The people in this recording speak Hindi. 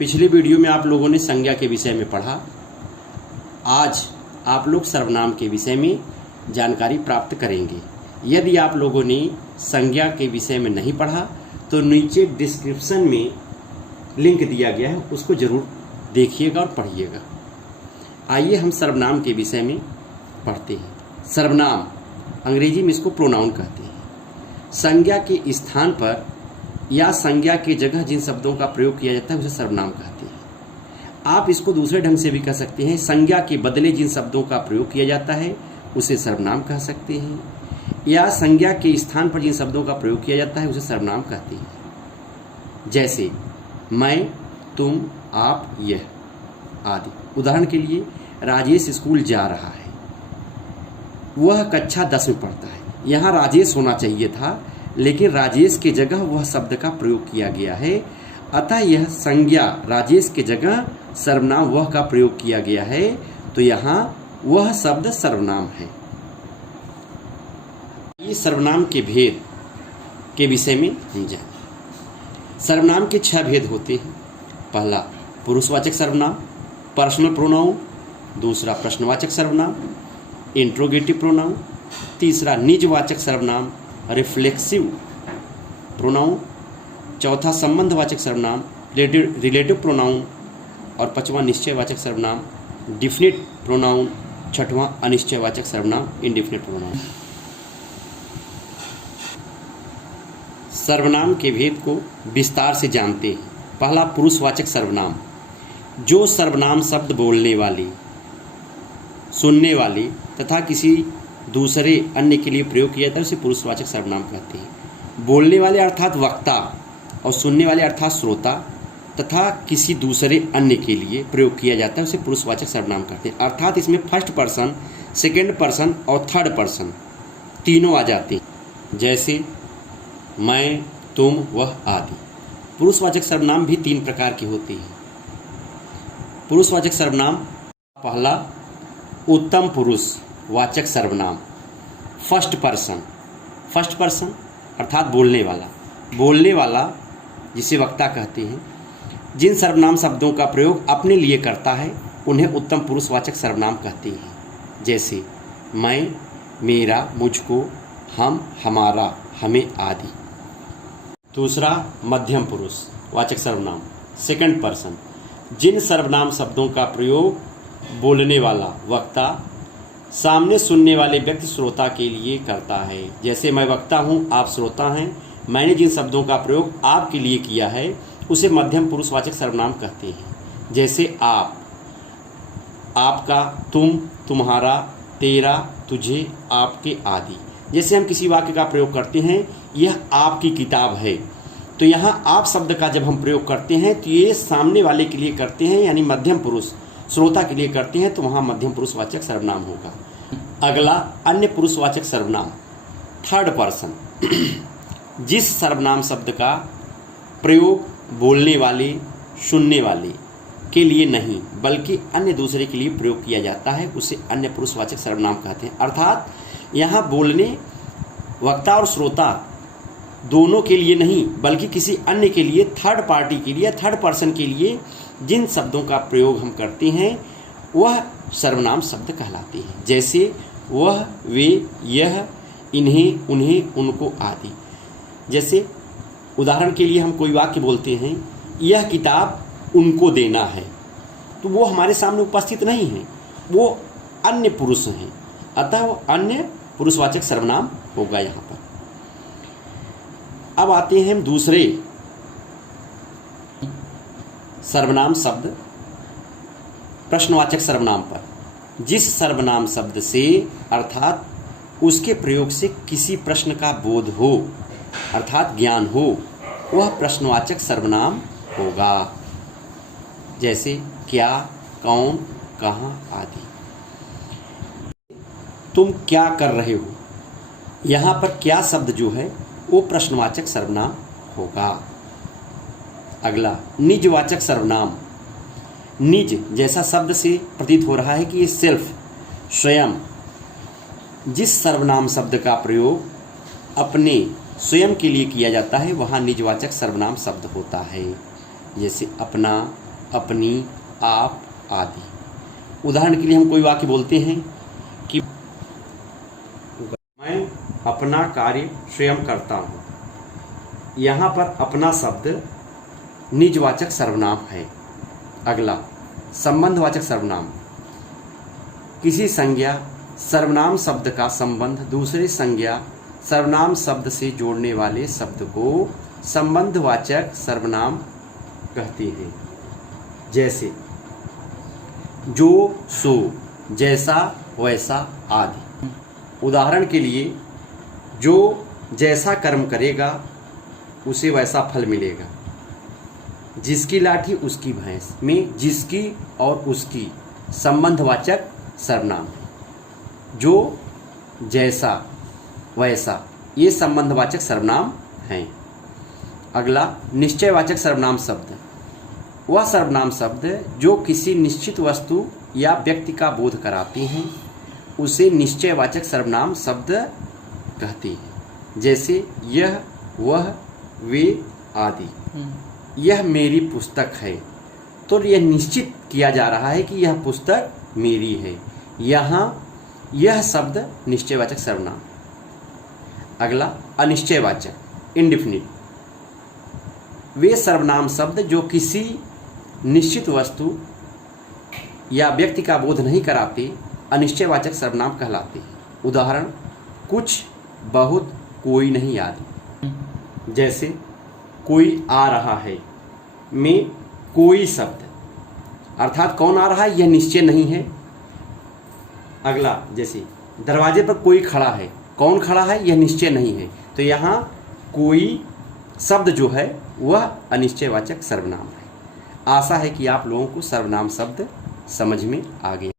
पिछले वीडियो में आप लोगों ने संज्ञा के विषय में पढ़ा। आज आप लोग सर्वनाम के विषय में जानकारी प्राप्त करेंगे। यदि आप लोगों ने संज्ञा के विषय में नहीं पढ़ा तो नीचे डिस्क्रिप्शन में लिंक दिया गया है, उसको जरूर देखिएगा और पढ़िएगा। आइए हम सर्वनाम के विषय में पढ़ते हैं। सर्वनाम अंग्रेजी में इसको प्रोनाउन कहते हैं। संज्ञा के स्थान पर या संज्ञा के जगह जिन शब्दों का प्रयोग किया जाता है उसे सर्वनाम कहते हैं। आप इसको दूसरे ढंग से भी कह सकते हैं। संज्ञा के बदले जिन शब्दों का प्रयोग किया जाता है उसे सर्वनाम कह सकते हैं, या संज्ञा के स्थान पर जिन शब्दों का प्रयोग किया जाता है उसे सर्वनाम कहते हैं। जैसे मैं, तुम, आप, यह आदि। उदाहरण के लिए राजेश स्कूल जा रहा है, वह कक्षा 10 में पढ़ता है। यहाँ राजेश होना चाहिए था, लेकिन राजेश के जगह वह शब्द का प्रयोग किया गया है, अतः यह संज्ञा राजेश के जगह सर्वनाम वह का प्रयोग किया गया है, तो यहाँ वह शब्द सर्वनाम है। ये सर्वनाम के भेद के विषय में हम जानें। सर्वनाम के 6 भेद होते हैं। पहला पुरुषवाचक सर्वनाम, पर्सनल प्रोनाउन। दूसरा प्रश्नवाचक सर्वनाम, इंट्रोगेटिव प्रोनाउन। तीसरा निजवाचक सर्वनाम, रिफ्लेक्सिव प्रोनाउन। चौथा संबंधवाचक सर्वनाम, रिलेटिव प्रोनाउन। और 5वां निश्चयवाचक सर्वनाम, डिफिनिट प्रोनाउन। 6वां अनिश्चयवाचक सर्वनाम, इंडिफिनिट प्रोनाउन। सर्वनाम के भेद को विस्तार से जानते हैं। पहला पुरुषवाचक सर्वनाम, जो सर्वनाम शब्द बोलने वाले, सुनने वाले तथा किसी दूसरे अन्य के लिए प्रयोग किया जाता है उसे पुरुषवाचक सर्वनाम कहते हैं। बोलने वाले अर्थात वक्ता और सुनने वाले अर्थात श्रोता तथा किसी दूसरे अन्य के लिए प्रयोग किया जाता है उसे पुरुषवाचक सर्वनाम कहते हैं। अर्थात इसमें फर्स्ट पर्सन, सेकंड पर्सन और थर्ड पर्सन तीनों आ जाते हैं। जैसे मैं, तुम, वह आदि। पुरुषवाचक सर्वनाम भी 3 प्रकार के होते हैं। पुरुषवाचक सर्वनाम, पहला उत्तम पुरुष वाचक सर्वनाम, फर्स्ट पर्सन अर्थात बोलने वाला जिसे वक्ता कहते हैं। जिन सर्वनाम शब्दों का प्रयोग अपने लिए करता है उन्हें उत्तम पुरुषवाचक सर्वनाम कहते हैं। जैसे मैं, मेरा, मुझको, हम, हमारा, हमें आदि। दूसरा मध्यम पुरुष वाचक सर्वनाम, सेकंड पर्सन। जिन सर्वनाम शब्दों का प्रयोग बोलने वाला वक्ता सामने सुनने वाले व्यक्ति श्रोता के लिए करता है। जैसे मैं वक्ता हूँ, आप श्रोता हैं, मैंने जिन शब्दों का प्रयोग आपके लिए किया है उसे मध्यम पुरुषवाचक सर्वनाम कहते हैं। जैसे आप, आपका, तुम, तुम्हारा, तेरा, तुझे, आपके आदि। जैसे हम किसी वाक्य का प्रयोग करते हैं, यह आपकी किताब है, तो यहाँ आप शब्द का जब हम प्रयोग करते हैं तो ये सामने वाले के लिए करते हैं, यानी मध्यम पुरुष श्रोता के लिए करते हैं, तो वहाँ मध्यम पुरुषवाचक सर्वनाम होगा। अगला अन्य पुरुषवाचक सर्वनाम, थर्ड पर्सन। जिस सर्वनाम शब्द का प्रयोग बोलने वाले, सुनने वाले के लिए नहीं बल्कि अन्य दूसरे के लिए प्रयोग किया जाता है उसे अन्य पुरुषवाचक सर्वनाम कहते हैं। अर्थात यहाँ बोलने वक्ता और श्रोता दोनों के लिए नहीं बल्कि किसी अन्य के लिए, थर्ड पार्टी के लिए, थर्ड पर्सन के लिए जिन शब्दों का प्रयोग हम करते हैं वह सर्वनाम शब्द कहलाते हैं। जैसे वह, वे, यह, इन्हें, उन्हें, उनको आदि। जैसे उदाहरण के लिए हम कोई वाक्य बोलते हैं, यह किताब उनको देना है, तो वो हमारे सामने उपस्थित नहीं है, वो अन्य पुरुष हैं, अतः वो अन्य पुरुषवाचक सर्वनाम होगा यहाँ पर। अब आते हैं हम दूसरे सर्वनाम शब्द प्रश्नवाचक सर्वनाम पर। जिस सर्वनाम शब्द से अर्थात उसके प्रयोग से किसी प्रश्न का बोध हो अर्थात ज्ञान हो वह प्रश्नवाचक सर्वनाम होगा। जैसे क्या, कौन, कहाँ आदि। तुम क्या कर रहे हो, यहाँ पर क्या शब्द जो है वो प्रश्नवाचक सर्वनाम होगा। अगला निजवाचक सर्वनाम। निज जैसा शब्द से प्रतीत हो रहा है कि ये सेल्फ, स्वयं। जिस सर्वनाम शब्द का प्रयोग अपने स्वयं के लिए किया जाता है वहाँ निजवाचक सर्वनाम शब्द होता है। जैसे अपना, अपनी, आप आदि। उदाहरण के लिए हम कोई वाक्य बोलते हैं कि मैं अपना कार्य स्वयं करता हूँ। यहाँ पर अपना शब्द निजवाचक सर्वनाम है। अगला संबंधवाचक सर्वनाम। किसी संज्ञा सर्वनाम शब्द का संबंध दूसरे संज्ञा सर्वनाम शब्द से जोड़ने वाले शब्द को संबंधवाचक सर्वनाम कहते हैं। जैसे जो, सो, जैसा, वैसा आदि। उदाहरण के लिए जो जैसा कर्म करेगा उसे वैसा फल मिलेगा। जिसकी लाठी उसकी भैंस में जिसकी और उसकी संबंधवाचक सर्वनाम है। जो, जैसा, वैसा ये संबंधवाचक सर्वनाम हैं। अगला निश्चयवाचक सर्वनाम शब्द। वह सर्वनाम शब्द जो किसी निश्चित वस्तु या व्यक्ति का बोध कराते हैं उसे निश्चयवाचक सर्वनाम शब्द कहते हैं। जैसे यह, वह, वे आदि। यह मेरी पुस्तक है, तो यह निश्चित किया जा रहा है कि यह पुस्तक मेरी है। यहाँ यह शब्द निश्चयवाचक सर्वनाम। अगला अनिश्चयवाचक, इंडिफिनिट। वे सर्वनाम शब्द जो किसी निश्चित वस्तु या व्यक्ति का बोध नहीं कराते अनिश्चयवाचक सर्वनाम कहलाते हैं। उदाहरण कुछ, बहुत, कोई नहीं आदि। जैसे कोई आ रहा है में कोई शब्द अर्थात कौन आ रहा है यह निश्चय नहीं है। अगला जैसे दरवाजे पर कोई खड़ा है, कौन खड़ा है यह निश्चय नहीं है, तो यहाँ कोई शब्द जो है वह अनिश्चयवाचक सर्वनाम है। आशा है कि आप लोगों को सर्वनाम शब्द समझ में आ गए।